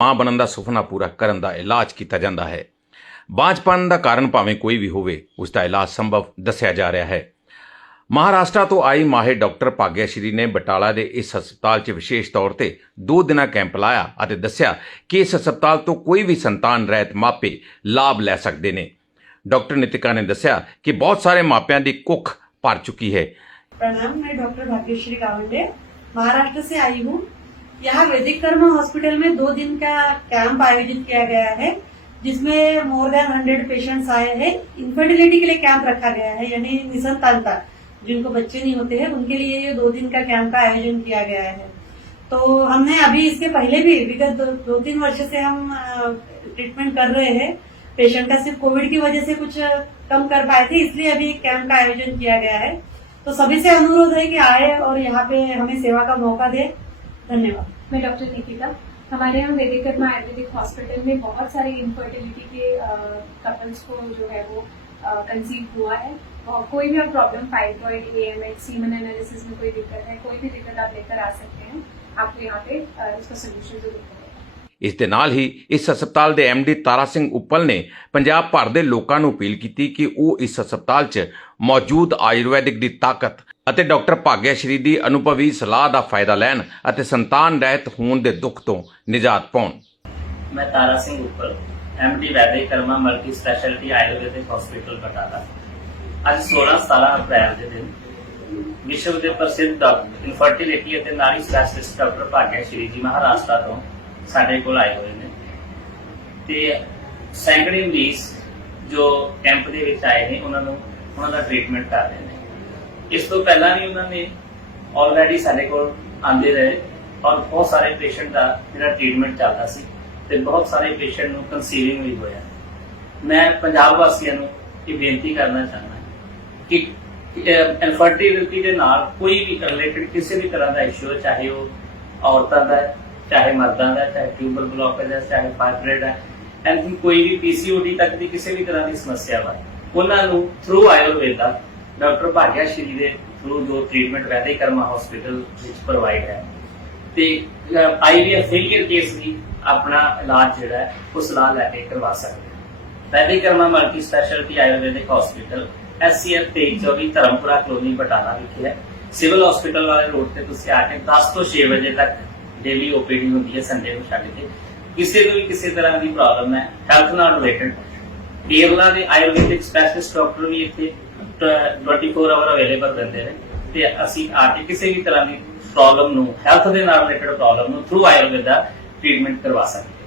ਮਾਂ ਬਣਨ ਦਾ ਸੁਪਨਾ ਪੂਰਾ ਕਰਨ ਦਾ ਇਲਾਜ ਕੀਤਾ ਜਾਂਦਾ ਹੈ ਬਾਂਝਪਨ ਦਾ ਕਾਰਨ ਭਾਵੇਂ ਕੋਈ ਵੀ ਹੋਵੇ ਉਸ ਦਾ ਇਲਾਜ ਸੰਭਵ ਦੱਸਿਆ ਜਾ ਰਿਹਾ ਹੈ ਮਹਾਰਾਸ਼ਟਰ ਤੋਂ ਆਈ ਮਾਹਿਰ ਡਾਕਟਰ ਭਾਗਿਆ ਸ਼੍ਰੀ ਨੇ ਬਟਾਲਾ ਦੇ ਇਸ ਹਸਪਤਾਲ 'ਚ ਵਿਸ਼ੇਸ਼ ਤੌਰ ਤੇ ਦੋ ਦਿਨਾਂ ਕੈਂਪ ਲਾਇਆ ਅਤੇ ਦੱਸਿਆ ਕਿ ਇਸ ਹਸਪਤਾਲ ਤੋਂ ਕੋਈ ਵੀ ਸੰਤਾਨ ਰਹਿਤ ਮਾਪੇ ਲਾਭ ਲੈ ਸਕਦੇ ਨੇ ਡਾਕਟਰ ਨਿਤਿਕਾ ਨੇ ਦੱਸਿਆ ਕਿ ਬਹੁਤ ਸਾਰੇ ਮਾਪਿਆਂ ਦੀ ਕੁੱਖ ਭਰ ਚੁੱਕੀ ਹੈ प्रणाम मैं डॉक्टर भाग्यश्री गावंडे महाराष्ट्र से आई हूँ यहाँ वैदिक कर्म हॉस्पिटल में दो दिन का कैंप आयोजित किया गया है जिसमें मोर देन हंड्रेड पेशेंट्स आए हैं। इन्फर्टिलिटी के लिए कैंप रखा गया है यानी निसंतानता जिनको बच्चे नहीं होते हैं उनके लिए ये दो दिन का कैंप का आयोजन किया गया है। तो हमने अभी इसके पहले भी विगत दो, दो तीन वर्ष से हम ट्रीटमेंट कर रहे हैं। पेशेंट का सिर्फ़ कोविड की वजह से कुछ कम कर पाए थे इसलिए अभी कैंप का आयोजन किया गया है। तो सभी से अनुरोध है कि आए और यहाँ पे हमें सेवा का मौका दे। धन्यवाद। मैं डॉक्टर निकिता, हमारे यहाँ वैदिक कर्मा आयुर्वेदिक हॉस्पिटल में बहुत सारे इनफर्टिलिटी के कपल्स को जो है वो कंसीव हुआ है। और कोई भी आप problem M H semen analysis में कोई दिक्कत है, कोई भी दिक्कत आप लेकर आ सकते हैं। आपको यहाँ पे उसका सोल्यूशन ज़रूर ਇਸ ਦੇ ਨਾਲ ਹੀ ਇਸ ਹਸਪਤਾਲ ਦੇ ਐਮਡੀ ਤਾਰਾ ਸਿੰਘ ਉੱਪਲ ਨੇ ਪੰਜਾਬ ਭਰ ਦੇ ਲੋਕਾਂ ਨੂੰ ਅਪੀਲ ਕੀਤੀ ਕਿ ਉਹ ਇਸ ਹਸਪਤਾਲ 'ਚ ਮੌਜੂਦ ਆਯੁਰਵੈਦਿਕ ਦੀ ਤਾਕਤ ਅਤੇ ਡਾਕਟਰ ਭਾਗਿਆ ਸ਼੍ਰੀ ਦੀ ਅਨੁਭਵੀ ਸਲਾਹ ਦਾ ਫਾਇਦਾ ਲੈਣ ਅਤੇ ਸੰਤਾਨ ਰਹਿਤ ਹੋਣ ਦੇ ਦੁੱਖ ਤੋਂ ਨਿਜਾਤ ਪਾਉਣ। ਮੈਂ Tara Singh Uppal MD Vedic Karma multi speciality Ayurvedic hospital Batala. ਅੱਜ 16 17 ਅਪ੍ਰੈਲ ਦੇ ਦਿਨ ਵਿਸ਼ਵ ਦੇ ਪ੍ਰਸਿੱਧ ਇਨਫਰਟੀਲਿਟੀ ਅਤੇ ਨਾਰੀ ਸਪੈਸ਼ਲਿਸਟ ਡਾਕਟਰ ਭਾਗਿਆ ਸ਼੍ਰੀ ਜੀ ਮਹਾਰਾਸ਼ਟਰ ਤੋਂ ਸਾਡੇ ਕੋਲ ਆਏ ਹੋਏ ਨੇ। ਤੇ ਸੈਂਕੜੇ ਮਰੀਜ਼ ਜੋ ਕੈਂਪ ਦੇ ਵਿੱਚ ਆਏ ਨੇ, ਉਹਨਾਂ ਨੂੰ, ਉਹਨਾਂ ਦਾ ਟ੍ਰੀਟਮੈਂਟ ਕਰ ਰਹੇ ਨੇ। ਇਸ ਤੋਂ ਪਹਿਲਾਂ ਵੀ ਉਹਨਾਂ ਨੇ ਆਲਰੇਡੀ ਸਾਡੇ ਕੋਲ ਆਂਦੇ ਰਹੇ ਔਰ ਬਹੁਤ ਸਾਰੇ ਪੇਸ਼ੈਂਟ ਦਾ ਜਿਹੜਾ ਟ੍ਰੀਟਮੈਂਟ ਚੱਲਦਾ ਸੀ ਤੇ ਬਹੁਤ ਸਾਰੇ ਪੇਸ਼ੈਂਟ ਨੂੰ ਕੰਸੀਲਿੰਗ ਵੀ ਹੋਇਆ। ਮੈਂ ਪੰਜਾਬ ਵਾਸੀਆਂ ਨੂੰ ਇਹ ਬੇਨਤੀ ਕਰਨਾ ਚਾਹੁੰਦਾ ਕਿ ਇਨਫਰਟੀਲਿਟੀ ਦੇ ਨਾਲ ਕੋਈ ਵੀ ਰਿਲੇਟਡ ਕਿਸੇ ਵੀ ਤਰ੍ਹਾਂ ਦਾ ਇਸ਼ੂ ਚਾਹੇ ਉਹ ਔਰਤਾਂ ਦਾ ਚਾਹੇ ਮਰਦਾਂ ਦਾ, ਚਾਹੇ ਟਿਊਬਲ ਬਲੌਕੇਜ ਹੈ ਚਾਹੇ ਫਾਈਬ੍ਰੋਇਡ ਹੈ ਐਂਡ ਕੋਈ ਵੀ ਪੀਸੀਓਡੀ ਤੱਕ ਦੀ ਕਿਸੇ ਵੀ ਤਰ੍ਹਾਂ ਦੀ ਸਮੱਸਿਆ ਵਾ, ਉਹਨਾਂ ਨੂੰ ਥਰੂ ਆਯੁਰਵੇਦਾ ਡਾਕਟਰ ਭਾਗਿਆ ਸ਼੍ਰੀ ਦੇ ਥਰੂ ਜੋ ਟ੍ਰੀਟਮੈਂਟ ਵੈਦਿਕ ਕਰਮਾ ਹਸਪੀਟਲ ਵਿੱਚ ਪ੍ਰੋਵਾਈਡ ਹੈ। ਤੇ ਆਈਵੀਐਫ ਫੇਲਿਅਰ ਕੇਸ ਵੀ ਆਪਣਾ ਇਲਾਜ ਜਿਹੜਾ ਉਹ ਸਲਾਹ ਲੈ ਕੇ ਕਰਵਾ ਸਕਦੇ Vedic Karma multi speciality Ayurvedic hospital SCF 2324 Dharampura colony, Batala ਵਿਖੇ ਹੈ। ਸਿਵਲ ਹਸਪੀਟਲ ਵਾਲੇ ਰੋਡ ਤੇ ਤੁਸੀਂ ਆ ਕੇ 10 ਤੋਂ 6 ਵਜੇ ਤੱਕ ਡੇਲੀ ਓਪੀਡੀ ਹੁੰਦੀ ਹੈ ਸੰਡੇ ਨੂੰ ਛੱਡ ਕੇ। ਕਿਸੇ ਨੂੰ ਵੀ ਕਿਸੇ ਤਰ੍ਹਾਂ ਦੀ ਪ੍ਰੋਬਲਮ ਹੈ ਹੈਲਥ ਨਾਲ ਰਿਲੇਟਡ ਕੇਰਲਾ ਦੇ ਆਯੁਰਵੈਦਿਕ ਸਪੈਸ਼ਲਿਸਟ ਡਾਕਟਰ ਵੀ ਇੱਥੇ 24 ਆਵਰ ਅਵੇਲੇਬਲ ਰਹਿੰਦੇ ਨੇ। ਤੇ ਅਸੀਂ ਆ ਕੇ ਕਿਸੇ ਵੀ ਤਰ੍ਹਾਂ ਦੀ ਪ੍ਰੋਬਲਮ ਨੂੰ ਹੈਲਥ ਦੇ ਨਾਲ ਰਿਲੇਟਡ ਪ੍ਰੋਬਲਮ ਨੂੰ ਥਰੂ ਆਯੁਰਵੇਦਾ ਟ੍ਰੀਟਮੈਂਟ ਕਰਵਾ ਸਕਦੇ